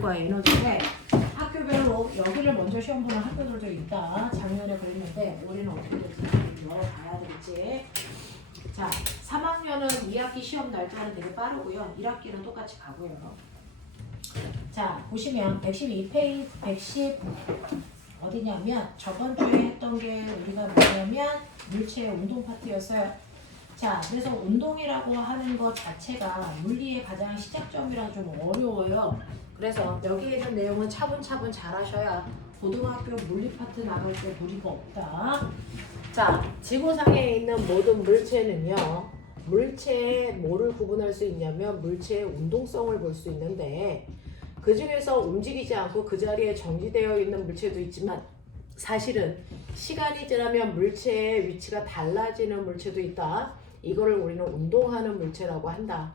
과 에너지인데 학교별로 여기를 먼저 시험 보는 학교들도 있다. 작년에 그랬는데 올해는 어떻게 될지 봐야 되겠지. 자, 3학년은 2학기 시험 날짜는 되게 빠르고요. 1학기는 똑같이 가고요. 자, 보시면 112페이지 110 어디냐면 저번 주에 했던 게 우리가 뭐냐면 물체 운동 파트였어요. 자, 그래서 운동이라고 하는 것 자체가 물리의 가장 시작점이라 좀 어려워요. 그래서 여기에 있는 내용은 차분차분 잘 하셔야 고등학교 물리 파트 나갈 때 무리가 없다. 자, 지구상에 있는 모든 물체는요, 물체에 뭐를 구분할 수 있냐면 물체의 운동성을 볼 수 있는데 그 중에서 움직이지 않고 그 자리에 정지되어 있는 물체도 있지만 사실은 시간이 지나면 물체의 위치가 달라지는 물체도 있다. 이거를 우리는 운동하는 물체라고 한다.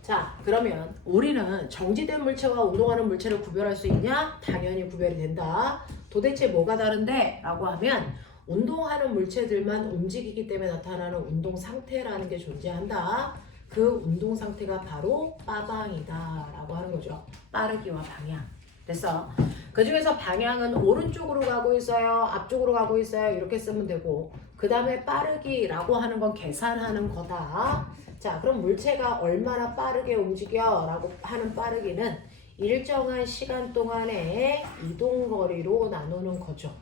자, 그러면 우리는 정지된 물체와 운동하는 물체를 구별할 수 있냐? 당연히 구별이 된다. 도대체 뭐가 다른데? 라고 하면 운동하는 물체들만 움직이기 때문에 나타나는 운동 상태라는 게 존재한다. 그 운동 상태가 바로 빠방이다 라고 하는 거죠. 빠르기와 방향. 됐어? 그 중에서 방향은 오른쪽으로 가고 있어요, 앞쪽으로 가고 있어요, 이렇게 쓰면 되고, 그 다음에 빠르기라고 하는 건 계산하는 거다. 자, 그럼 물체가 얼마나 빠르게 움직여? 라고 하는 빠르기는 일정한 시간 동안의 이동거리로 나누는 거죠.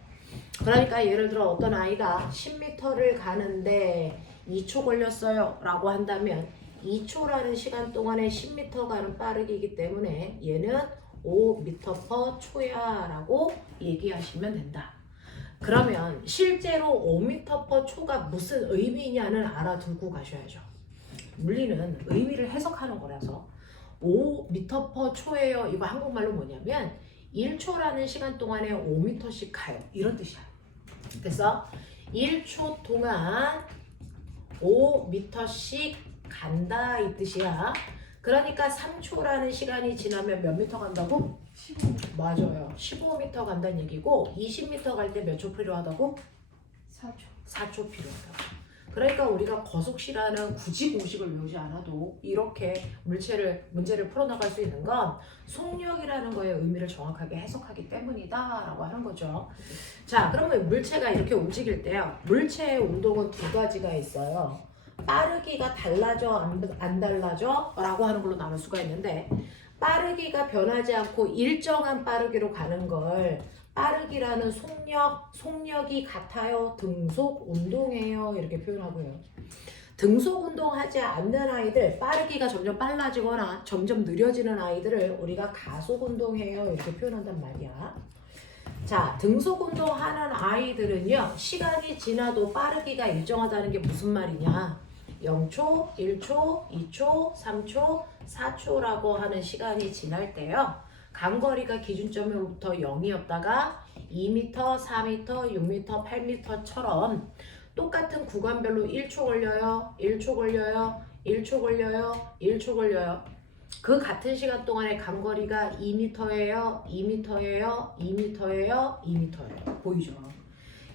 그러니까 예를 들어 어떤 아이가 10m를 가는데 2초 걸렸어요 라고 한다면 2초라는 시간 동안에 10m 가는 빠르기이기 때문에 얘는 5m/초야 라고 얘기하시면 된다. 그러면 실제로 5m/초가 무슨 의미냐는 알아두고 가셔야죠. 물리는 의미를 해석하는 거라서 5m/초예요. 이거 한국말로 뭐냐면 1초라는 시간 동안에 5m씩 가요. 이런 뜻이야. 그래서 1초 동안 5m씩 간다 이 뜻이야. 그러니까 3초라는 시간이 지나면 몇 미터 간다고? 15m. 맞아요. 15m 간다는 얘기고 20m 갈 때 몇 초 필요하다고? 4초 필요하다고. 그러니까 우리가 거속시라는 굳이 공식을 외우지 않아도 이렇게 문제를 풀어나갈 수 있는 건 속력이라는 거의 의미를 정확하게 해석하기 때문이다 라고 하는 거죠. 자, 그러면 물체가 이렇게 움직일 때요, 물체의 운동은 두 가지가 있어요. 빠르기가 달라져 안 달라져? 라고 하는 걸로 나눌 수가 있는데, 빠르기가 변하지 않고 일정한 빠르기로 가는 걸 빠르기라는 속력이 같아요, 등속 운동해요 이렇게 표현하고요. 등속 운동하지 않는 아이들, 빠르기가 점점 빨라지거나 점점 느려지는 아이들을 우리가 가속 운동해요 이렇게 표현한단 말이야. 자, 등속 운동하는 아이들은요, 시간이 지나도 빠르기가 일정하다는 게 무슨 말이냐? 0초, 1초, 2초, 3초, 4초라고 하는 시간이 지날 때요, 간거리가 기준점으로부터 0이었다가 2m, 4m, 6m, 8m처럼 똑같은 구간별로 1초 걸려요, 1초 걸려요, 1초 걸려요, 1초 걸려요. 그 같은 시간 동안에 간거리가 2m예요, 2m예요, 2m예요, 2m예요. 보이죠?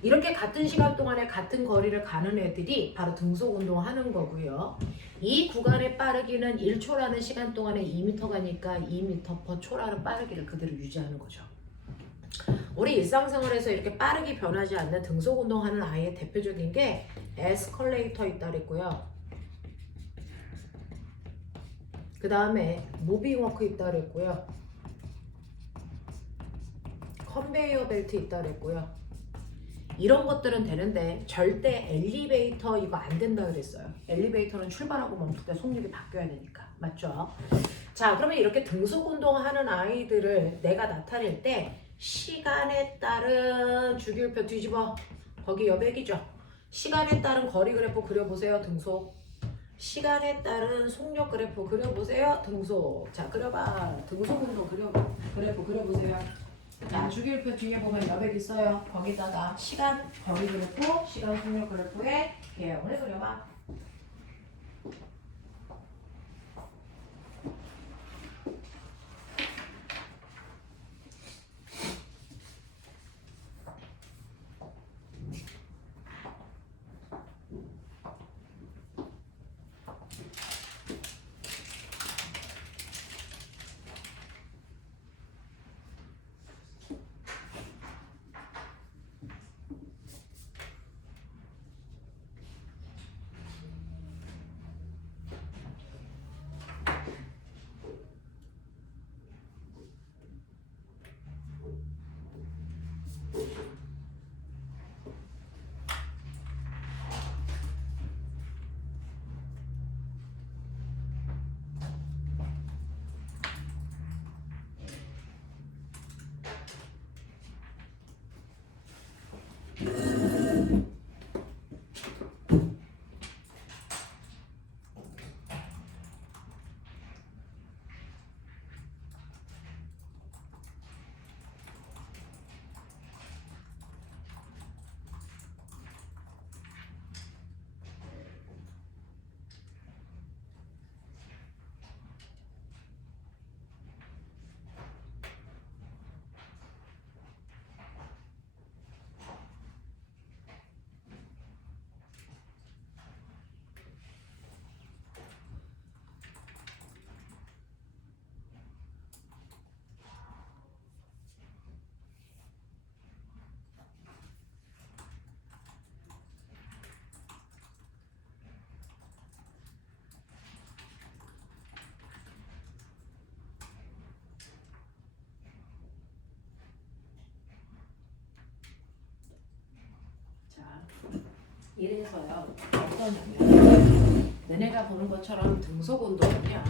이렇게 같은 시간 동안에 같은 거리를 가는 애들이 바로 등속 운동하는 거고요. 이 구간의 빠르기는 1초라는 시간 동안에 2m 가니까 2m/초라는 빠르기를 그대로 유지하는 거죠. 우리 일상생활에서 이렇게 빠르게 변하지 않는 등속 운동하는 아이의 대표적인 게 에스컬레이터 있다 그랬고요. 그 다음에 무빙워크 있다 그랬고요. 컨베이어 벨트 있다 그랬고요. 이런 것들은 되는데 절대 엘리베이터 이거 안 된다 그랬어요. 엘리베이터는 출발하고 멈출 때 속력이 바뀌어야 되니까. 맞죠? 자, 그러면 이렇게 등속 운동하는 아이들을 내가 나타낼 때 시간에 따른 주기율표 뒤집어. 거기 여백이죠. 시간에 따른 거리 그래프 그려보세요. 등속. 시간에 따른 속력 그래프 그려보세요. 등속. 자, 그려봐. 등속 운동 그래프 그려보세요. 자, 주기율표 뒤에 보면 여백 있어요. 거기다가 시간 거리 그래프, 시간 속력 그래프의 개형을 그려봐. 이래서요. 어떠냐면 너네가 보는 것처럼 등속 운동은요.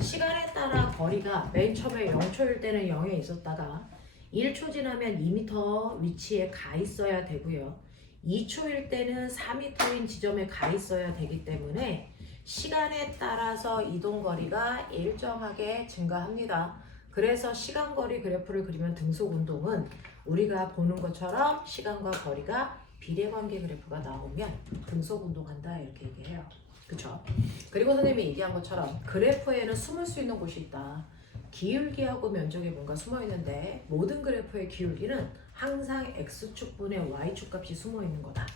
시간에 따라 거리가 맨 처음에 0초일 때는 0에 있었다가 1초 지나면 2m 위치에 가 있어야 되고요. 2초일 때는 4m인 지점에 가 있어야 되기 때문에 시간에 따라서 이동 거리가 일정하게 증가합니다. 그래서 시간거리 그래프를 그리면 등속 운동은 우리가 보는 것처럼 시간과 거리가 비례관계 그래프가 나오면 등속 운동한다 이렇게 얘기해요. 그쵸? 그리고 선생님이 얘기한 것처럼 그래프에는 숨을 수 있는 곳이 있다. 기울기하고 면적에 뭔가 숨어 있는데 모든 그래프의 기울기는 항상 x축분의 y축 값이 숨어 있는 거다.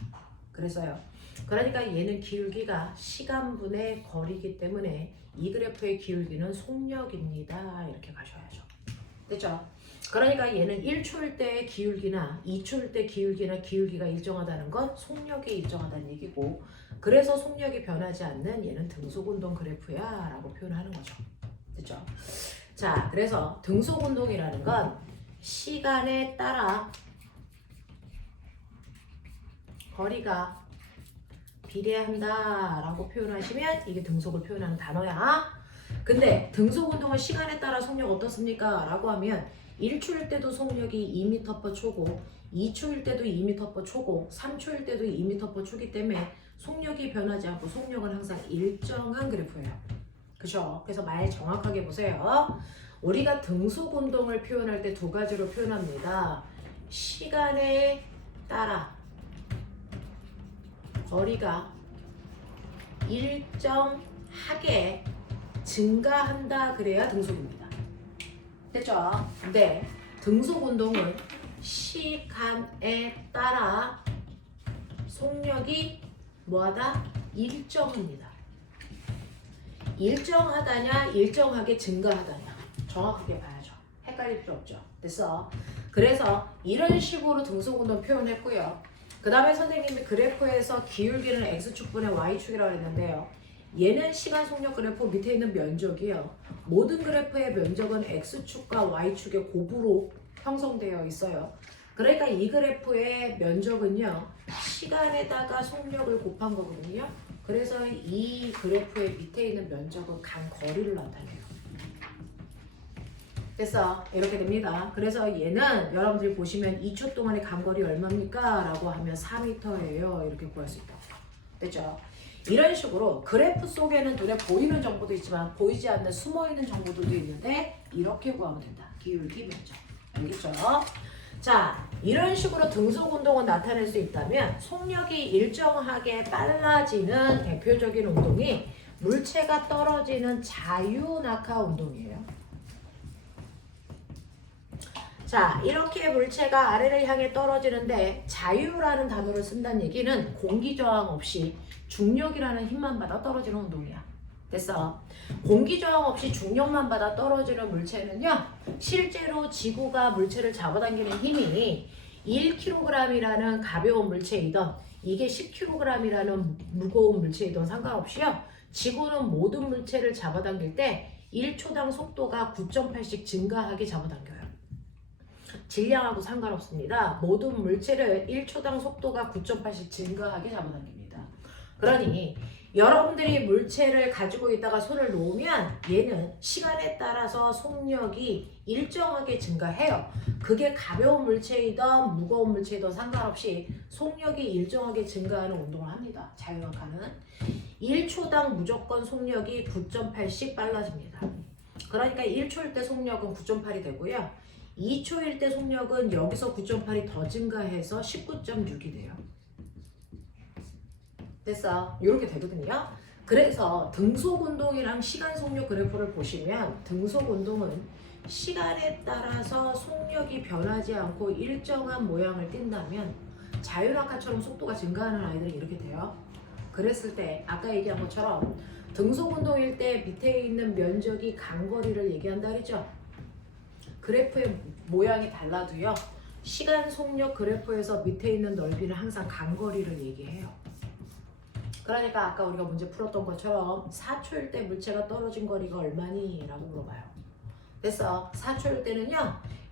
그래서요. 그러니까 얘는 기울기가 시간분의 거리이기 때문에 이 그래프의 기울기는 속력입니다. 이렇게 가셔야죠. 됐죠? 그러니까 얘는 1초일 때의 기울기나 2초일 때 기울기가 일정하다는 건 속력이 일정하다는 얘기고, 그래서 속력이 변하지 않는 얘는 등속운동 그래프야 라고 표현하는 거죠. 됐죠? 자, 그래서 등속운동이라는 건 시간에 따라 거리가 비례한다 라고 표현하시면 이게 등속을 표현하는 단어야. 근데 등속운동은 시간에 따라 속력 어떻습니까? 라고 하면 1초일 때도 속력이 2m/초고 2초일 때도 2m/초고 3초일 때도 2m/초기 때문에 속력이 변하지 않고 속력은 항상 일정한 그래프예요. 그죠? 그래서 말 정확하게 보세요. 우리가 등속운동을 표현할 때 두 가지로 표현합니다. 시간에 따라 거리가 일정하게 증가한다 그래야 등속입니다. 됐죠? 근데 등속운동은 시간에 따라 속력이 뭐하다? 일정합니다. 일정하다냐 일정하게 증가하다냐 정확하게 봐야죠. 헷갈릴 필요 없죠. 됐어? 그래서 이런 식으로 등속운동 표현했고요. 그 다음에 선생님이 그래프에서 기울기는 x축분의 y축이라고 했는데요. 얘는 시간 속력 그래프 밑에 있는 면적이요. 모든 그래프의 면적은 x축과 y축의 곱으로 형성되어 있어요. 그러니까 이 그래프의 면적은요. 시간에다가 속력을 곱한 거거든요. 그래서 이 그래프의 밑에 있는 면적은 간 거리를 나타내요. 됐어? 이렇게 됩니다. 그래서 얘는 여러분들이 보시면 2초 동안의 간거리 얼마입니까? 라고 하면 4m예요. 이렇게 구할 수 있다. 됐죠? 이런 식으로 그래프 속에는 눈에 보이는 정보도 있지만 보이지 않는 숨어있는 정보들도 있는데 이렇게 구하면 된다. 기울기 면적. 알겠죠? 자, 이런 식으로 등속운동을 나타낼 수 있다면 속력이 일정하게 빨라지는 대표적인 운동이 물체가 떨어지는 자유낙하 운동이에요. 자, 이렇게 물체가 아래를 향해 떨어지는데 자유라는 단어를 쓴다는 얘기는 공기저항 없이 중력이라는 힘만 받아 떨어지는 운동이야. 됐어? 공기저항 없이 중력만 받아 떨어지는 물체는요, 실제로 지구가 물체를 잡아당기는 힘이 1kg이라는 가벼운 물체이든 이게 10kg이라는 무거운 물체이든 상관없이요, 지구는 모든 물체를 잡아당길 때 1초당 속도가 9.8씩 증가하게 잡아당겨요. 질량하고 상관없습니다. 모든 물체를 1초당 속도가 9.8씩 증가하게 잡아당깁니다. 그러니 여러분들이 물체를 가지고 있다가 손을 놓으면 얘는 시간에 따라서 속력이 일정하게 증가해요. 그게 가벼운 물체이든 무거운 물체이든 상관없이 속력이 일정하게 증가하는 운동을 합니다. 자유낙하는 1초당 무조건 속력이 9.8씩 빨라집니다. 그러니까 1초일 때 속력은 9.8이 되고요. 2초일 때 속력은 여기서 9.8이 더 증가해서 19.6이 돼요. 됐어? 이렇게 되거든요. 그래서 등속운동이랑 시간 속력 그래프를 보시면 등속운동은 시간에 따라서 속력이 변하지 않고 일정한 모양을 띈다면 자유낙하처럼 속도가 증가하는 아이들은 이렇게 돼요. 그랬을 때 아까 얘기한 것처럼 등속운동일 때 밑에 있는 면적이 간거리를 얘기한다 그랬죠? 그래프의 모양이 달라도요. 시간 속력 그래프에서 밑에 있는 넓이는 항상 간거리를 얘기해요. 그러니까 아까 우리가 문제 풀었던 것처럼 4초일 때 물체가 떨어진 거리가 얼마니? 라고 물어봐요. 됐어. 4초일 때는요.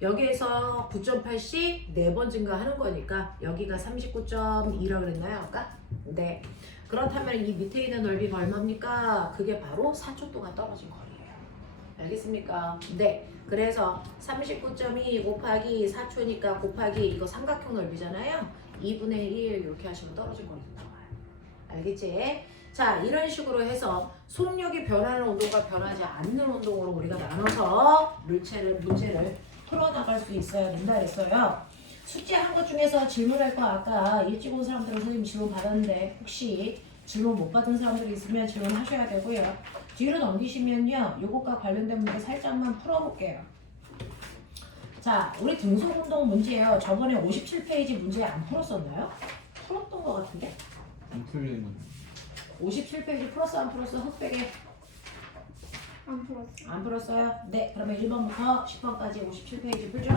여기에서 9.8씩 4번 증가하는 거니까 여기가 39.2라고 그랬나요? 아까? 네. 그렇다면 이 밑에 있는 넓이가 얼마입니까? 그게 바로 4초 동안 떨어진 거리예요. 알겠습니까? 네. 그래서 39.2 곱하기 4초니까 곱하기 이거 삼각형 넓이잖아요. 2분의 1 이렇게 하시면 떨어진 거리 나와요. 알겠지? 자, 이런 식으로 해서 속력이 변하는 운동과 변하지 않는 운동으로 우리가 나눠서 문제를 풀어나갈 수 있어야 된다 그랬어요. 숙제한 것 중에서 질문할 거 아까 일찍 온 사람들은 선생님 질문 받았는데 혹시 질문 못 받은 사람들이 있으면 질문하셔야 되고요. 뒤로 넘기시면요. 요것과 관련된 문제 살짝만 풀어볼게요. 자, 우리 등속운동 문제예요. 저번에 57페이지 문제 안 풀었었나요? 풀었던 것 같은데? 안 풀리는 57페이지 풀었어 안 풀었어? 흑백에 안 풀었어. 안 풀었어요? 네, 그러면 1번부터 10번까지 57페이지 풀죠.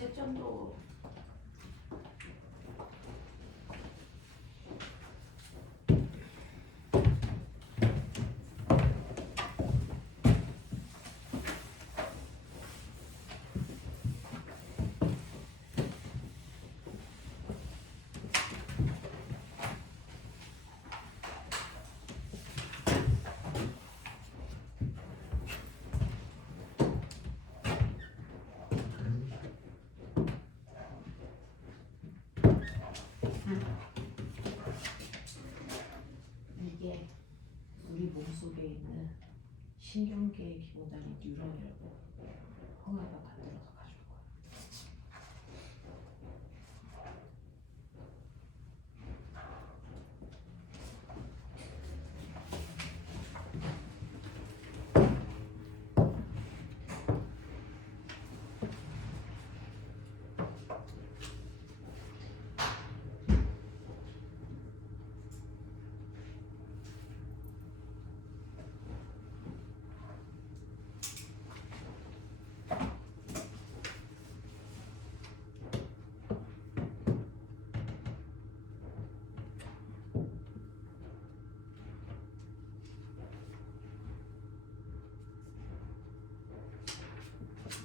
채점도 속에 있는 신경계의 기본단위 뉴런이라고 형아가 만들어서 가져올 거야.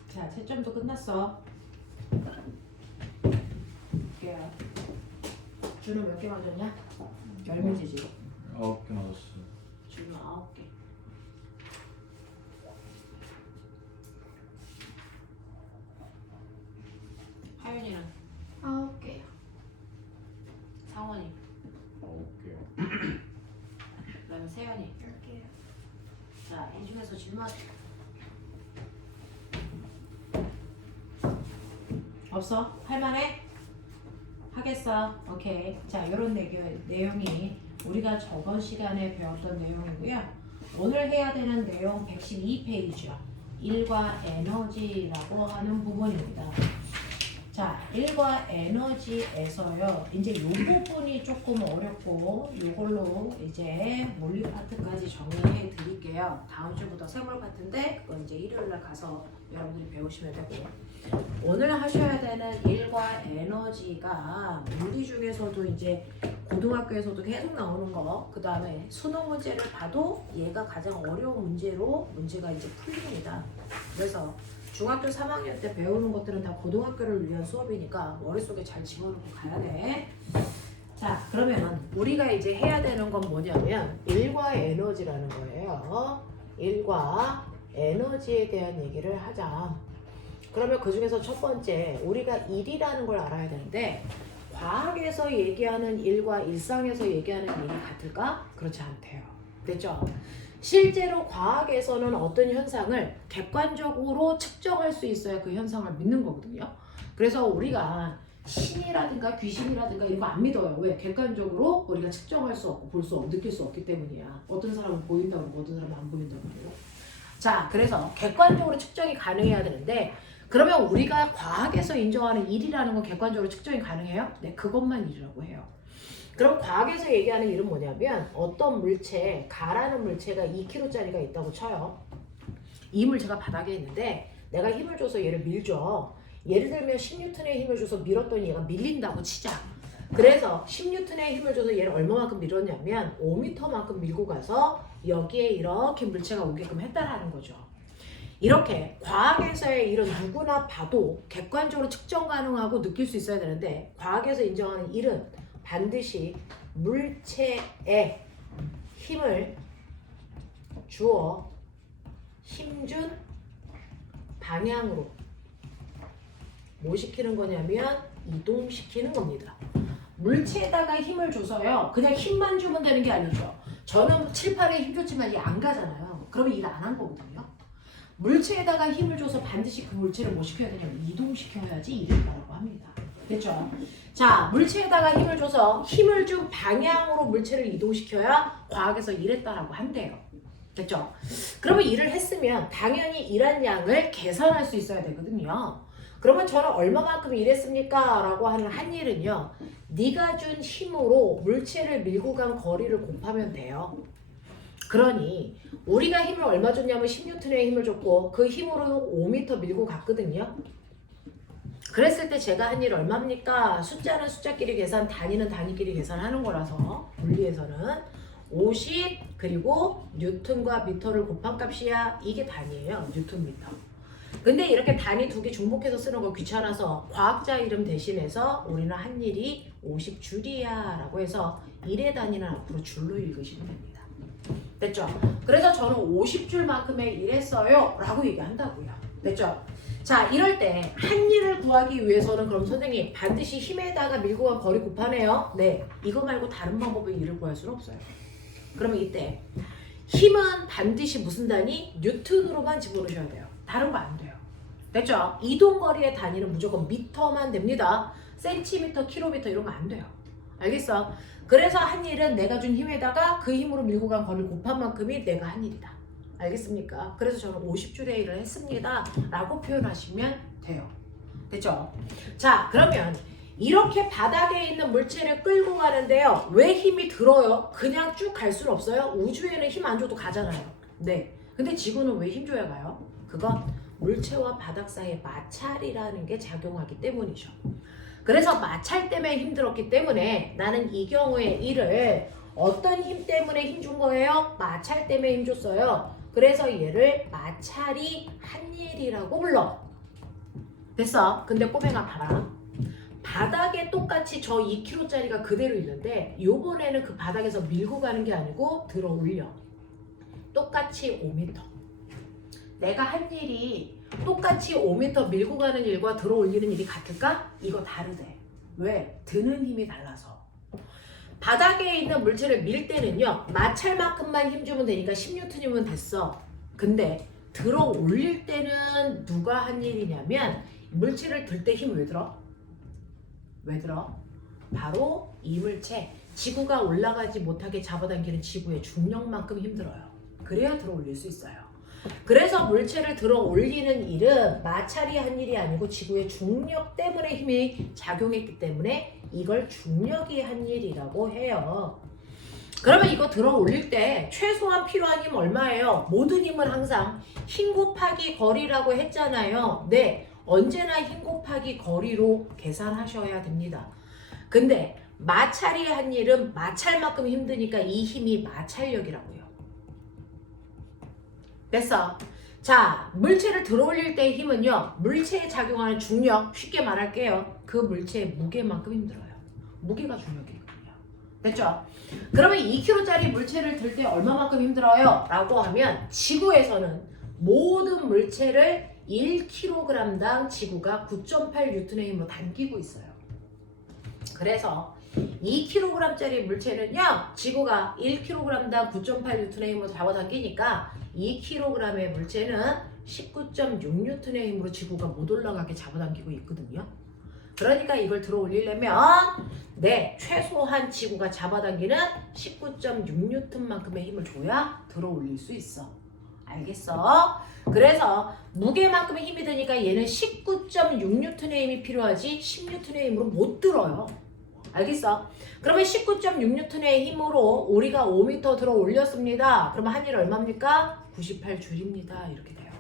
자, 채점도 끝났어. 볼게요. 준우 몇 개 맞았냐? 10문제지. 9개 맞았어. 준우 9개. 하윤이는? 9개요. 상원이. 9개요. 그다음에 세연이. 10개요. 자, 이 중에서 질문. 없어? 할만해? 하겠어? 오케이. 자, 이런 내용이 우리가 저번 시간에 배웠던 내용이고요. 오늘 해야 되는 내용 112페이지요. 1과 에너지라고 하는 부분입니다. 자, 1과 에너지에서요. 이제 이 부분이 조금 어렵고 이걸로 이제 물리 파트까지 정리해 드릴게요. 다음 주부터 생물 파트인데 그건 이제 일요일 날 가서 여러분들이 배우시면 되고, 오늘 하셔야 되는 1과 에너지가 물리 중에서도 이제 고등학교에서도 계속 나오는 거, 그 다음에 수능 문제를 봐도 얘가 가장 어려운 문제로 문제가 이제 풀립니다. 그래서 중학교 3학년 때 배우는 것들은 다 고등학교를 위한 수업이니까 머릿속에 잘 집어넣고 가야 돼. 자, 그러면 우리가 이제 해야 되는 건 뭐냐면 1과 에너지라는 거예요. 1과 에너지에 대한 얘기를 하자. 그러면 그 중에서 첫 번째, 우리가 1이라는 걸 알아야 되는데, 과학에서 얘기하는 1과 일상에서 얘기하는 1이 같을까? 그렇지 않대요. 됐죠? 실제로 과학에서는 어떤 현상을 객관적으로 측정할 수 있어야 그 현상을 믿는 거거든요. 그래서 우리가 신이라든가 귀신이라든가 이런 거 안 믿어요. 왜? 객관적으로 우리가 측정할 수 없고 볼 수 없고 느낄 수 없기 때문이야. 어떤 사람은 보인다고 그러고 어떤 사람은 안 보인다고 그래요. 자, 그래서 객관적으로 측정이 가능해야 되는데, 그러면 우리가 과학에서 인정하는 1이라는 건 객관적으로 측정이 가능해요? 네, 그것만 1이라고 해요. 그럼 과학에서 얘기하는 1은 뭐냐면, 어떤 물체, 가라는 물체가 2kg짜리가 있다고 쳐요. 이 물체가 바닥에 있는데 내가 힘을 줘서 얘를 밀죠. 예를 들면 10N의 힘을 줘서 밀었더니 얘가 밀린다고 치자. 그래서 10N의 힘을 줘서 얘를 얼마만큼 밀었냐면 5m만큼 밀고 가서 여기에 이렇게 물체가 오게끔 했다라는 거죠. 이렇게 과학에서의 일은 누구나 봐도 객관적으로 측정 가능하고 느낄 수 있어야 되는데, 과학에서 인정하는 일은 반드시 물체에 힘을 주어 힘준 방향으로 뭐 시키는 거냐면 이동시키는 겁니다. 물체에다가 힘을 줘서요, 그냥 힘만 주면 되는 게 아니죠. 저는 7, 8에 힘 줬지만 얘 안 가잖아요. 그러면 일 안 한 거거든요. 물체에다가 힘을 줘서 반드시 그 물체를 뭐 시켜야 되냐면 이동시켜야지 일을 한다고 합니다. 됐죠? 자, 물체에다가 힘을 줘서 힘을 준 방향으로 물체를 이동시켜야 과학에서 일했다라고 한대요. 됐죠? 그러면 일을 했으면 당연히 일한 양을 계산할 수 있어야 되거든요. 그러면 저는 얼마만큼 일했습니까? 라고 하는 한 일은요, 네가 준 힘으로 물체를 밀고 간 거리를 곱하면 돼요. 그러니 우리가 힘을 얼마 줬냐면 10N의 힘을 줬고 그 힘으로 5m 밀고 갔거든요. 그랬을 때 제가 한 일 얼마입니까? 숫자는 숫자끼리 계산, 단위는 단위끼리 계산하는 거라서 물리에서는 50 그리고 뉴턴과 미터를 곱한 값이야. 이게 단위예요. 뉴턴 미터. 근데 이렇게 단위 두 개 중복해서 쓰는 거 귀찮아서 과학자 이름 대신해서 우리는 한 일이 50줄이야 라고 해서 1의 단위는 앞으로 줄로 읽으시면 됩니다. 됐죠? 그래서 저는 50줄만큼의 일했어요 라고 얘기한다고요. 됐죠? 자, 이럴 때 한 일을 구하기 위해서는 그럼 선생님 반드시 힘에다가 밀고 간 거리 곱하네요. 네, 이거 말고 다른 방법으로 일을 구할 수는 없어요. 그러면 이때 힘은 반드시 무슨 단위? 뉴턴으로만 집어넣으셔야 돼요. 다른 거 안 돼요. 됐죠? 이동거리의 단위는 무조건 미터만 됩니다. 센티미터, 킬로미터 이런 거 안 돼요. 알겠어? 그래서 한 일은 내가 준 힘에다가 그 힘으로 밀고 간 거리를 곱한 만큼이 내가 한 일이다. 알겠습니까? 그래서 저는 50줄의 일을 했습니다. 라고 표현하시면 돼요. 됐죠? 자, 그러면 이렇게 바닥에 있는 물체를 끌고 가는데요. 왜 힘이 들어요? 그냥 쭉 갈 수는 없어요. 우주에는 힘 안 줘도 가잖아요. 네. 근데 지구는 왜 힘 줘야 가요? 그건 물체와 바닥 사이의 마찰이라는 게 작용하기 때문이죠. 그래서 마찰 때문에 힘들었기 때문에 나는 이 경우에 이를 어떤 힘 때문에 힘 준 거예요? 마찰 때문에 힘 줬어요. 그래서 얘를 마찰이 한 일이라고 불러. 됐어? 근데 꼬맹아 봐라. 바닥에 똑같이 저 2kg짜리가 그대로 있는데 요번에는 그 바닥에서 밀고 가는 게 아니고 들어 올려. 똑같이 5m. 내가 한 일이 똑같이 5m 밀고 가는 일과 들어 올리는 일이 같을까? 이거 다르대. 왜? 드는 힘이 달라서. 바닥에 있는 물체를 밀 때는요. 마찰만큼만 힘주면 되니까 10N이면 됐어. 근데 들어 올릴 때는 누가 한 일이냐면 물체를 들 때 힘 왜 들어? 왜 들어? 바로 이 물체, 지구가 올라가지 못하게 잡아당기는 지구의 중력만큼 힘들어요. 그래야 들어 올릴 수 있어요. 그래서 물체를 들어 올리는 일은 마찰이 한 일이 아니고 지구의 중력 때문에 힘이 작용했기 때문에 이걸 중력이 한 일이라고 해요. 그러면 이거 들어 올릴 때 최소한 필요한 힘 얼마예요? 모든 힘은 항상 힘 곱하기 거리라고 했잖아요. 네, 언제나 힘 곱하기 거리로 계산하셔야 됩니다. 근데 마찰이 한 일은 마찰만큼 힘드니까 이 힘이 마찰력이라고요. 됐어. 자, 물체를 들어 올릴 때의 힘은요. 물체에 작용하는 중력, 쉽게 말할게요. 그 물체의 무게만큼 힘들어요. 무게가 중력이거든요. 됐죠? 그러면 2kg짜리 물체를 들 때 얼마만큼 힘들어요? 라고 하면 지구에서는 모든 물체를 1kg당 지구가 9.8N의 힘으로 당기고 있어요. 그래서 2kg짜리 물체는요. 지구가 1kg당 9.8N의 힘으로 잡아당기니까 2kg의 물체는 19.6N의 힘으로 지구가 못 올라가게 잡아당기고 있거든요. 그러니까 이걸 들어 올리려면 네, 최소한 지구가 잡아당기는 19.6N만큼의 힘을 줘야 들어 올릴 수 있어. 알겠어? 그래서 무게만큼의 힘이 드니까 얘는 19.6N의 힘이 필요하지 10N의 힘으로 못 들어요. 알겠어? 그러면 19.6N의 힘으로 우리가 5m 들어 올렸습니다. 그러면 한 일 얼마입니까? 98줄입니다. 이렇게 돼요.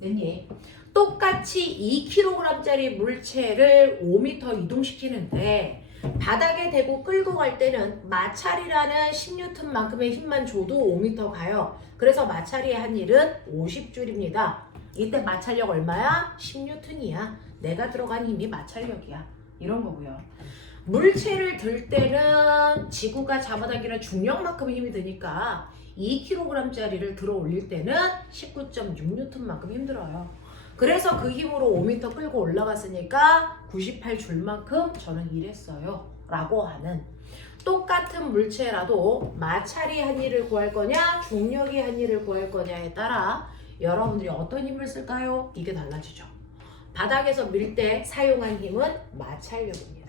됐니? 똑같이 2kg짜리 물체를 5m 이동시키는데 바닥에 대고 끌고 갈 때는 마찰이라는 10N만큼의 힘만 줘도 5m 가요. 그래서 마찰이 한 일은 50줄입니다. 이때 마찰력 얼마야? 10N이야. 내가 들어간 힘이 마찰력이야. 이런 거고요. 물체를 들 때는 지구가 잡아당기는 중력만큼의 힘이 드니까 2kg짜리를 들어 올릴 때는 19.6N만큼 힘들어요. 그래서 그 힘으로 5m 끌고 올라갔으니까 98줄만큼 저는 일했어요. 라고 하는 똑같은 물체라도 마찰이 한 일을 구할 거냐 중력이 한 일을 구할 거냐에 따라 여러분들이 어떤 힘을 쓸까요? 이게 달라지죠. 바닥에서 밀 때 사용한 힘은 마찰력입니다.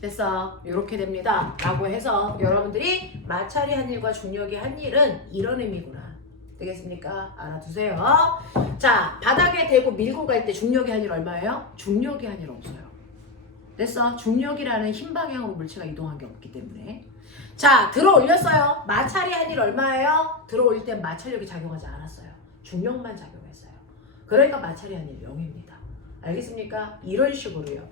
됐어. 이렇게 됩니다. 라고 해서 여러분들이 마찰이 한 일과 중력이 한 일은 이런 의미구나. 되겠습니까? 알아두세요. 자, 바닥에 대고 밀고 갈 때 중력이 한 일 얼마예요? 중력이 한 일 없어요. 됐어. 중력이라는 힘 방향으로 물체가 이동한 게 없기 때문에. 자, 들어 올렸어요. 마찰이 한 일 얼마예요? 들어 올릴 땐 마찰력이 작용하지 않았어요. 중력만 작용했어요. 그러니까 마찰이 한 일 0입니다. 알겠습니까? 이런 식으로요.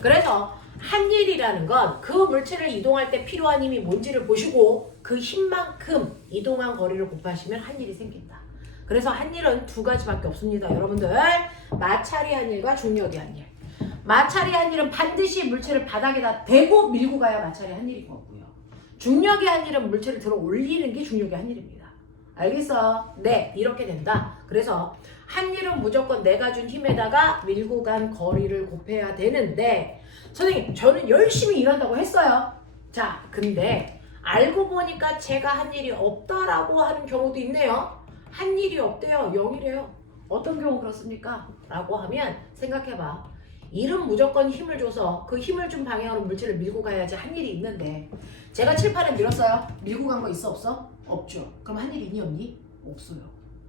그래서 한 일이라는 건 그 물체를 이동할 때 필요한 힘이 뭔지를 보시고 그 힘만큼 이동한 거리를 곱하시면 한 일이 생긴다. 그래서 한 일은 두 가지밖에 없습니다. 여러분들 마찰이 한 일과 중력이 한 일. 마찰이 한 일은 반드시 물체를 바닥에다 대고 밀고 가야 마찰이 한 일인 거고요. 중력이 한 일은 물체를 들어 올리는 게 중력의 한 일입니다. 알겠어? 네, 이렇게 된다. 그래서 한 일은 무조건 내가 준 힘에다가 밀고 간 거리를 곱해야 되는데 선생님, 저는 열심히 일한다고 했어요. 자, 근데 알고 보니까 제가 한 일이 없다라고 하는 경우도 있네요. 한 일이 없대요. 0이래요. 어떤 경우 그렇습니까? 라고 하면 생각해봐. 일은 무조건 힘을 줘서 그 힘을 준 방향으로 물체를 밀고 가야지 한 일이 있는데 제가 칠판에 밀었어요. 밀고 간 거 있어 없어? 없죠. 그럼 한 일 있니 없니? 없어요.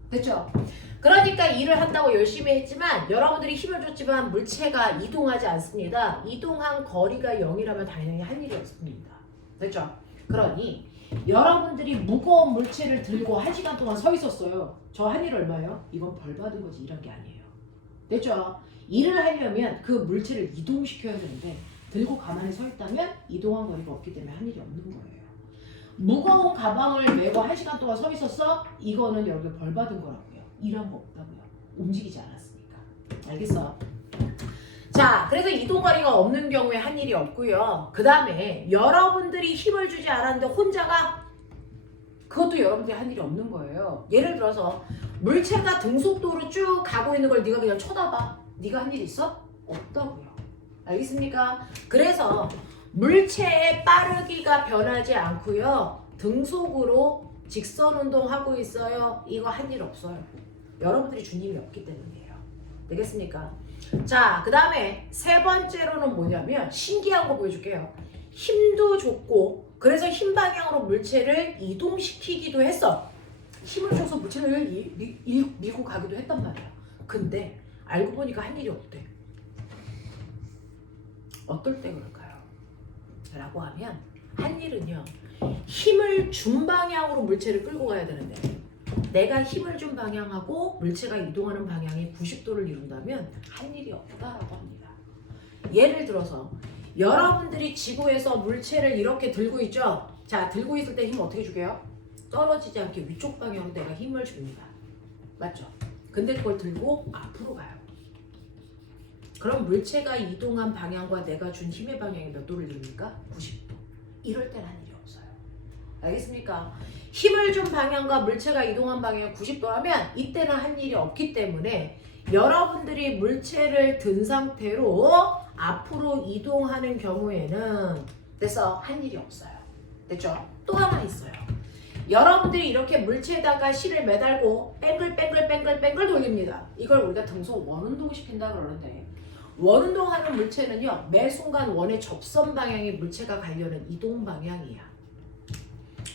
됐죠? 그러니까 일을 한다고 열심히 했지만 여러분들이 힘을 줬지만 물체가 이동하지 않습니다. 이동한 거리가 0이라면 당연히 한 일이 없습니다. 됐죠? 그러니 여러분들이 무거운 물체를 들고 1시간 동안 서 있었어요. 저 한 일 얼마예요? 이건 벌 받은 거지 일한 게 아니에요. 됐죠? 일을 하려면 그 물체를 이동시켜야 되는데 들고 가만히 서 있다면 이동한 거리가 없기 때문에 한 일이 없는 거예요. 무거운 가방을 메고 1시간 동안 서 있었어? 이거는 여러분 벌 받은 거라고요. 일한 거 없다고요. 움직이지 않았으니까. 알겠어? 자, 그래서 이동거리가 없는 경우에 한 일이 없고요. 그 다음에 여러분들이 힘을 주지 않았는데 혼자가 그것도 여러분들이 한 일이 없는 거예요. 예를 들어서 물체가 등속도로 쭉 가고 있는 걸 네가 그냥 쳐다봐. 네가 한 일 있어? 없다고요. 알겠습니까? 그래서 물체의 빠르기가 변하지 않고요. 등속으로 직선 운동하고 있어요. 이거 한 일 없어요. 여러분들이 준 힘이 없기 때문이에요. 되겠습니까? 자, 그 다음에 세 번째로는 뭐냐면 신기한 거 보여줄게요. 힘도 줬고 그래서 힘 방향으로 물체를 이동시키기도 했어. 힘을 줘서 물체를 밀고 가기도 했단 말이야. 근데 알고 보니까 한 일이 없대. 어떨 때 그럴까요? 라고 하면 한 일은요. 힘을 준 방향으로 물체를 끌고 가야 되는데 내가 힘을 준 방향하고 물체가 이동하는 방향이 90도를 이룬다면 한 일이 없다라고 합니다. 예를 들어서 여러분들이 지구에서 물체를 이렇게 들고 있죠? 자, 들고 있을 때 힘 어떻게 주게요? 떨어지지 않게 위쪽 방향으로 내가 힘을 줍니다. 맞죠? 근데 그걸 들고 앞으로 가요. 그럼 물체가 이동한 방향과 내가 준 힘의 방향이 몇 도를 이룹니까? 90도. 이럴 때는 한 일이 없어요. 알겠습니까? 힘을 준 방향과 물체가 이동한 방향이 90도라면 이때는 한 일이 없기 때문에 여러분들이 물체를 든 상태로 앞으로 이동하는 경우에는 됐어? 한 일이 없어요. 됐죠? 또 하나 있어요. 여러분들이 이렇게 물체에다가 실을 매달고 뺑글 돌립니다. 이걸 우리가 등속 원운동 시킨다 그러는데 원운동하는 물체는요. 매 순간 원의 접선 방향이 물체가 가려는 이동 방향이야.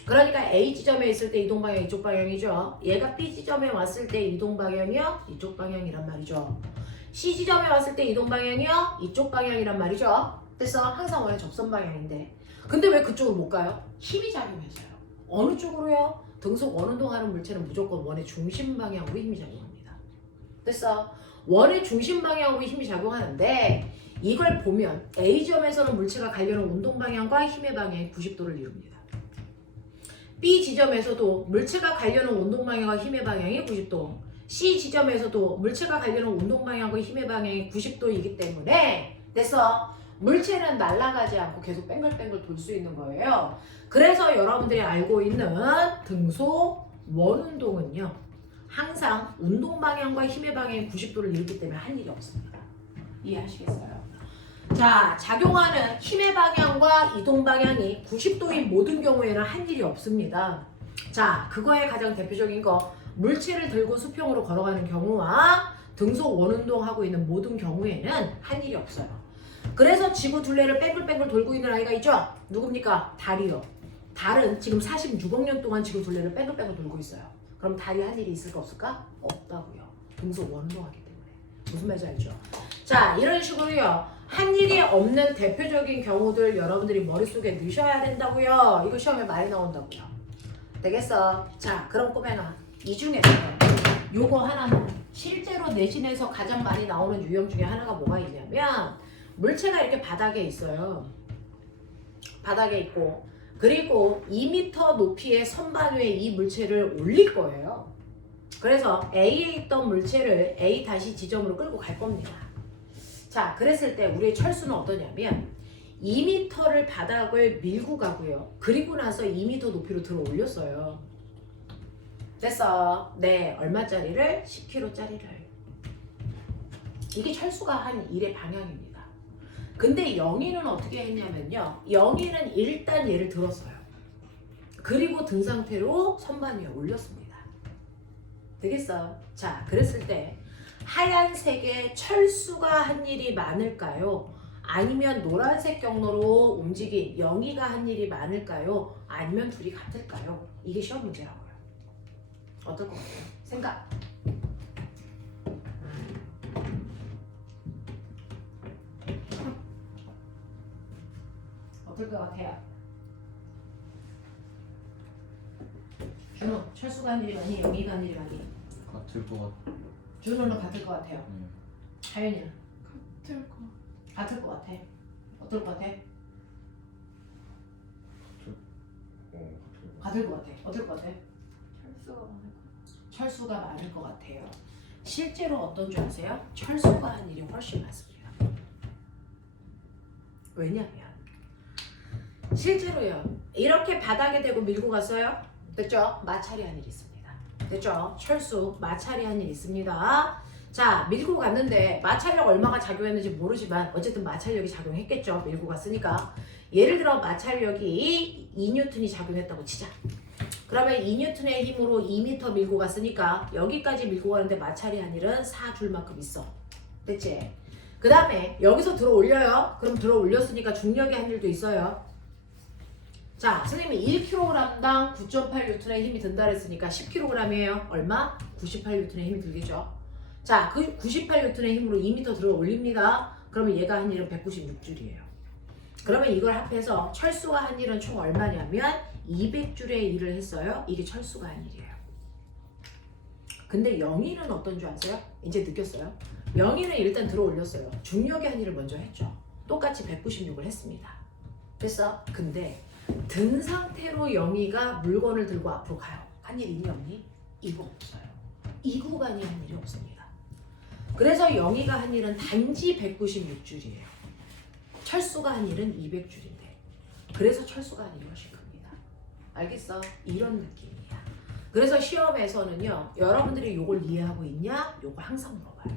그러니까 A 지점에 있을 때 이동 방향이 이쪽 방향이죠. 얘가 B 지점에 왔을 때 이동 방향이요. 이쪽 방향이란 말이죠. C 지점에 왔을 때 이동 방향이요. 이쪽 방향이란 말이죠. 그래서 항상 원의 접선 방향인데 근데 왜 그쪽으로 못 가요? 힘이 작용해서요. 어느 쪽으로요? 등속 원운동하는 물체는 무조건 원의 중심 방향으로 힘이 작용합니다. 됐어? 원의 중심 방향으로 힘이 작용하는데 이걸 보면 A점에서는 물체가 가려는 운동 방향과 힘의 방향이 90도를 이룹니다. B 지점에서도 물체가 가려는 운동 방향과 힘의 방향이 90도, C 지점에서도 물체가 가려는 운동 방향과 힘의 방향이 90도이기 때문에 됐어? 물체는 날아가지 않고 계속 뺑글뺑글 돌 수 있는 거예요. 그래서 여러분들이 알고 있는 등속 원운동은요. 항상 운동 방향과 힘의 방향이 90도를 이루기 때문에 할 일이 없습니다. 이해하시겠어요? 자, 작용하는 힘의 방향과 이동 방향이 90도인 모든 경우에는 할 일이 없습니다. 자, 그거의 가장 대표적인 거 물체를 들고 수평으로 걸어가는 경우와 등속 원운동하고 있는 모든 경우에는 할 일이 없어요. 그래서 지구 둘레를 뺑글뺑글 돌고 있는 아이가 있죠? 누굽니까? 달이요. 달은 지금 46억 년 동안 지구 둘레를 뺑글뺑글 돌고 있어요. 그럼 달이 할 일이 있을까 없을까? 없다고요. 등속 원운동하기 때문에. 무슨 말인지 알죠? 자, 이런 식으로요. 한 일이 없는 대표적인 경우들 여러분들이 머릿속에 넣으셔야 된다고요. 이거 시험에 많이 나온다고요. 되겠어? 자, 그럼 꼬매나. 이 중에서 요거 하나는 실제로 내신에서 가장 많이 나오는 유형 중에 하나가 뭐가 있냐면 물체가 이렇게 바닥에 있어요. 바닥에 있고 그리고 2m 높이의 선반 위에 이 물체를 올릴 거예요. 그래서 A에 있던 물체를 A 다시 지점으로 끌고 갈 겁니다. 자, 그랬을 때 우리의 철수는 어떠냐면 2m를 바닥을 밀고 가고요. 그리고 나서 2m 높이로 들어 올렸어요. 됐어. 네, 얼마짜리를? 10kg짜리를. 이게 철수가 한 일의 방향입니다. 근데 영희는 어떻게 했냐면요. 영희는 일단 얘를 들었어요. 그리고 등 상태로 선반 위에 올렸습니다. 되겠어요? 자, 그랬을 때 하얀색의 철수가 한 일이 많을까요? 아니면 노란색 경로로 움직인 영희가 한 일이 많을까요? 아니면 둘이 같을까요? 이게 시험 문제라고요. 어떨 것 같아요? 생각. 어떨 것 같아요? 준호, 철수가 한 일이 많이, 영희가 한 일이 많이. 같을 것 같. 준호는 같을 것 같아요. 하연이는? 같을 거. 같을 것 같아. 어떨 것 같아? 같을 것 같아. 어떨 것 같아? 철수가 많을 거. 철수가 많을 것 같아요. 실제로 어떤 줄 아세요? 철수가 한 일이 훨씬 많습니다. 왜냐면 실제로요. 이렇게 바닥에 대고 밀고 갔어요. 됐죠? 마찰이 한 일이 있습니다. 됐죠? 철수 마찰이 한 일이 있습니다. 자, 밀고 갔는데 마찰력 얼마가 작용했는지 모르지만 어쨌든 마찰력이 작용했겠죠. 밀고 갔으니까. 예를 들어 마찰력이 2N이 작용했다고 치자. 그러면 2N의 힘으로 2m 밀고 갔으니까 여기까지 밀고 가는데 마찰이 한 일은 4줄만큼 있어. 됐지? 그 다음에 여기서 들어 올려요. 그럼 들어 올렸으니까 중력의 한 일도 있어요. 자, 선생님이 1kg당 9.8N의 힘이 든다 그랬으니까 10kg이에요. 얼마? 98N의 힘이 들겠죠. 자, 그 98N의 힘으로 2m 들어 올립니다. 그러면 얘가 한 일은 196줄이에요. 그러면 이걸 합해서 철수가 한 일은 총 얼마냐면 200줄의 일을 했어요. 이게 철수가 한 일이에요. 근데 영희는 어떤 줄 아세요? 이제 느꼈어요? 영희는 일단 들어 올렸어요. 중력의 한 일을 먼저 했죠. 똑같이 196을 했습니다. 됐어? 근데 든 상태로 영희가 물건을 들고 앞으로 가요. 한 일 있니 없니? 이거 없어요. 이 구간이 한 일이 없습니다. 그래서 영희가 한 일은 단지 196줄이에요. 철수가 한 일은 200줄인데 그래서 철수가 한 일이 훨씬 큽니다. 알겠어? 이런 느낌이야. 그래서 시험에서는요. 여러분들이 이걸 이해하고 있냐? 이거 항상 물어봐요.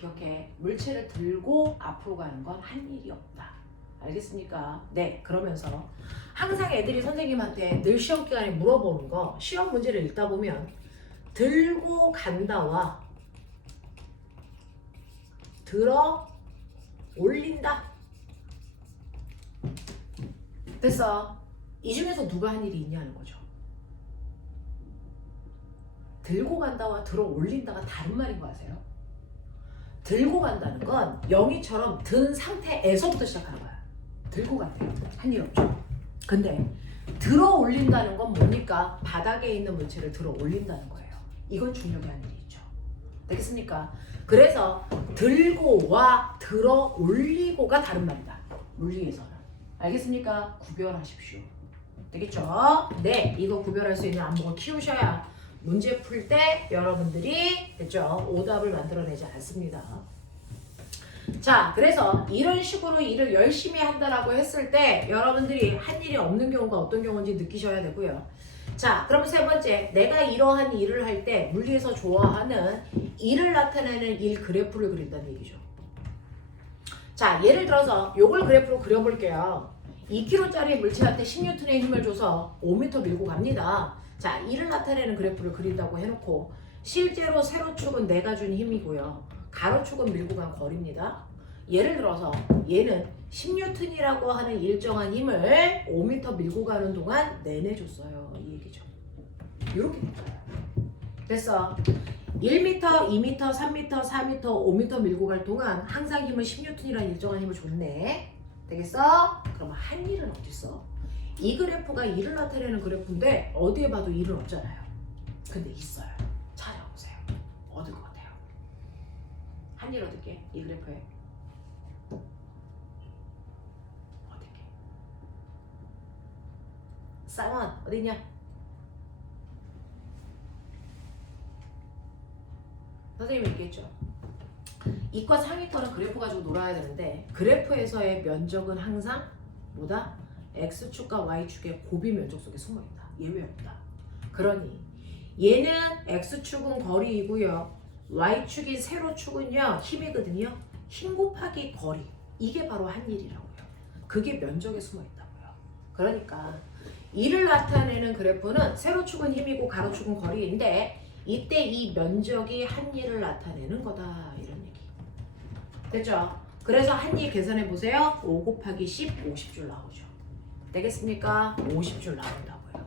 기억해. 물체를 들고 앞으로 가는 건 한 일이 없다. 알겠습니까? 네. 그러면서 항상 애들이 선생님한테 늘 시험 기간에 물어보는 거 시험 문제를 읽다 보면 들고 간다와 들어 올린다. 됐어. 이 중에서 누가 한 일이 있냐는 거죠. 들고 간다와 들어 올린다가 다른 말인 거 아세요? 들고 간다는 건 영희처럼 든 상태에서부터 시작하는 거야. 들고 간대요. 한 일 없죠. 근데 들어 올린다는 건 뭡니까? 바닥에 있는 물체를 들어 올린다는 거예요. 이건 중력의 한 일이 있죠. 되겠습니까? 그래서 들고와 들어 올리고가 다른 말이다. 물리에서는. 알겠습니까? 구별하십시오. 되겠죠? 네, 이거 구별할 수 있는 안목을 키우셔야 문제 풀 때 여러분들이 됐죠? 오답을 만들어내지 않습니다. 자, 그래서 이런 식으로 일을 열심히 한다라고 했을 때 여러분들이 한 일이 없는 경우가 어떤 경우인지 느끼셔야 되고요. 자, 그럼 세 번째, 내가 이러한 일을 할 때 물리에서 좋아하는 일을 나타내는 일 그래프를 그린다는 얘기죠. 자, 예를 들어서 요걸 그래프로 그려볼게요. 2kg짜리 물체한테 10N의 힘을 줘서 5m 밀고 갑니다. 자, 이를 나타내는 그래프를 그린다고 해놓고 실제로 세로축은 내가 준 힘이고요. 가로축은 밀고 간 거리입니다. 예를 들어서 얘는 10N이라고 하는 일정한 힘을 5m 밀고 가는 동안 내내 줬어요. 이 얘기죠. 이렇게 볼까요? 됐어. 1m, 2m, 3m, 4m, 5m 밀고 갈 동안 항상 힘을 10N이라는 일정한 힘을 줬네. 되겠어? 그럼 한 일은 어딨어? 이 그래프가 일을 나타내는 그래프인데 어디에 봐도 일은 없잖아요. 근데 있어요. 찾아보세요. 얻을 것 같아요. 한 일 얻을게. 이 그래프에. 얻을게. 쌍원 어디냐? 선생님이 얘기했죠. 이과 상위권은 그래프 가지고 놀아야 되는데 그래프에서의 면적은 항상 뭐다? X축과 Y축의 고비 면적 속에 숨어있다. 예외 없다. 그러니 얘는 X축은 거리이고요. Y축인 세로축은요. 힘이거든요. 힘 곱하기 거리. 이게 바로 한 일이라고요. 그게 면적에 숨어있다고요. 그러니까 이를 나타내는 그래프는 세로축은 힘이고 가로축은 거리인데 이때 이 면적이 한일을 나타내는 거다 이런 얘기. 됐죠? 그래서 한일 계산해 보세요. 5 곱하기 10, 50줄 나오죠. 되겠습니까? 50줄 나온다고요.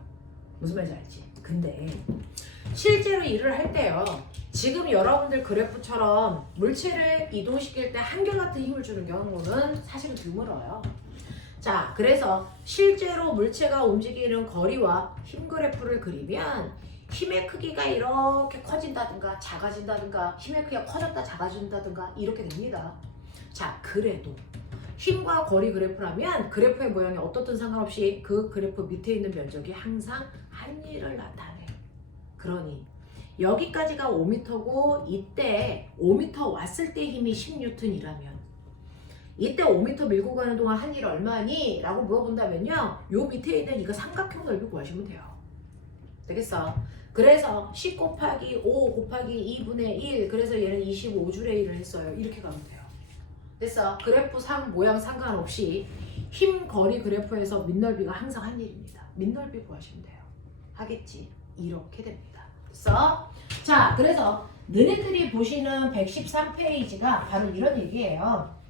무슨 말인지 알지? 근데 실제로 일을 할 때요. 지금 여러분들 그래프처럼 물체를 이동시킬 때 한결같은 힘을 주는 경우는 사실은 드물어요. 자, 그래서 실제로 물체가 움직이는 거리와 힘 그래프를 그리면 힘의 크기가 이렇게 커진다든가 작아진다든가 힘의 크기가 커졌다 작아진다든가 이렇게 됩니다. 자, 그래도 힘과 거리 그래프라면 그래프의 모양이 어떻든 상관없이 그 그래프 밑에 있는 면적이 항상 한일을 나타내. 그러니 여기까지가 5m고 이때 5m 왔을 때 힘이 10N이라면 이때 5m 밀고 가는 동안 한일 얼마니? 라고 물어본다면요. 요 밑에 있는 이거 삼각형 넓이 구하시면 돼요. 되겠어? 그래서 10 곱하기 5 곱하기 2분의 1 그래서 얘는 25줄의 1을 했어요. 이렇게 가면 돼요. 됐어? 그래프 모양 상관없이 힘 거리 그래프에서 밑넓이가 항상 한일입니다. 밑넓이 구하시면 돼요. 하겠지? 이렇게 됩니다. 됐어? 자, 그래서 너네들이 보시는 113페이지가 바로 이런 얘기예요.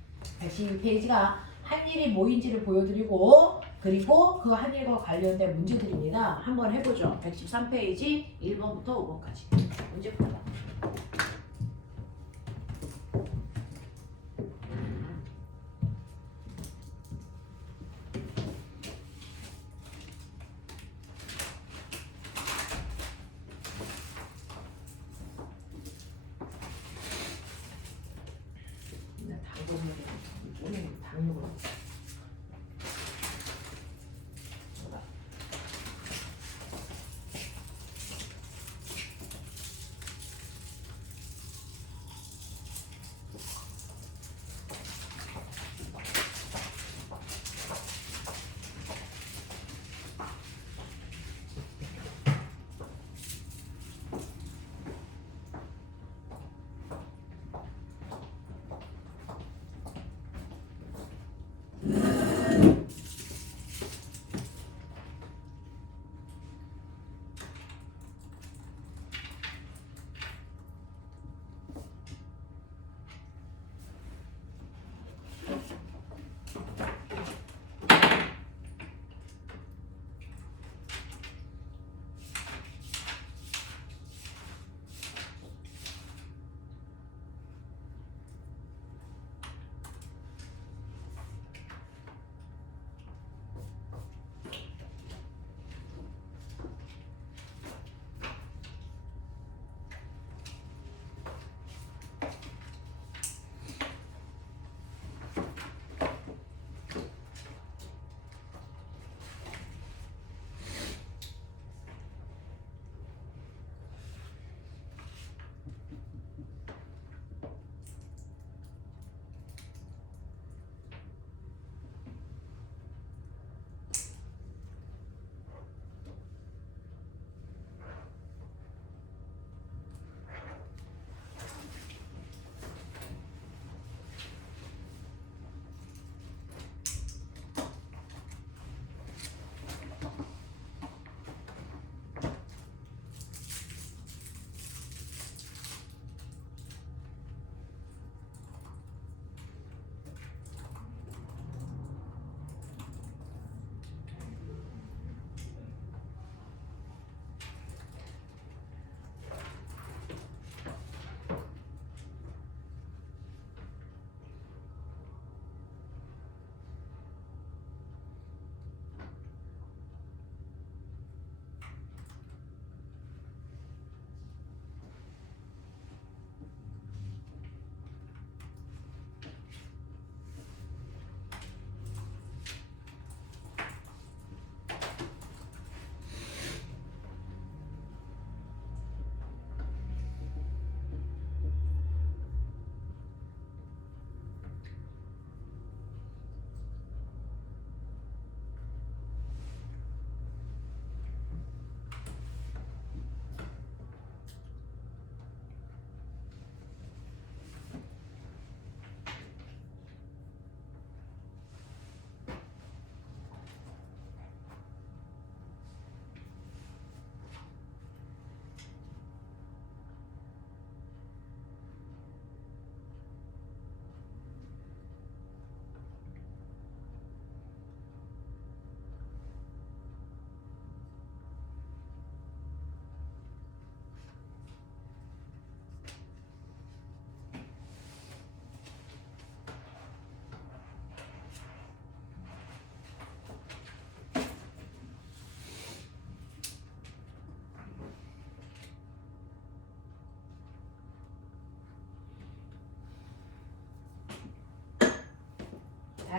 112페이지가 한일이 뭐인지를 보여드리고 그리고 그 한일과 관련된 문제들입니다. 한번 해보죠. 113페이지 1번부터 5번까지 문제 풀어봐.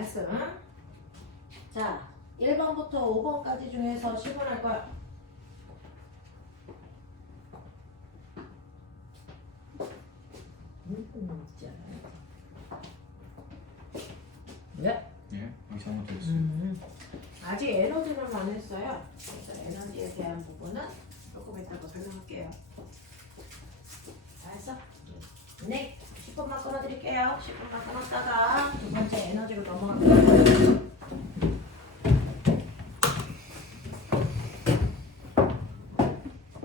말씀. 자, 1번부터 5번까지 중에서 10번 할 거야. 자. 네? 예, 여기 잘못됐어요. 아직 에너지는 안 했어요. 그래서 에너지에 대한 부분은 조금 이따가 설명할게요. 알았어? 네. 10분만 끊어드릴게요. 10분만 끊었다가 두 번째 에너지로 넘어가.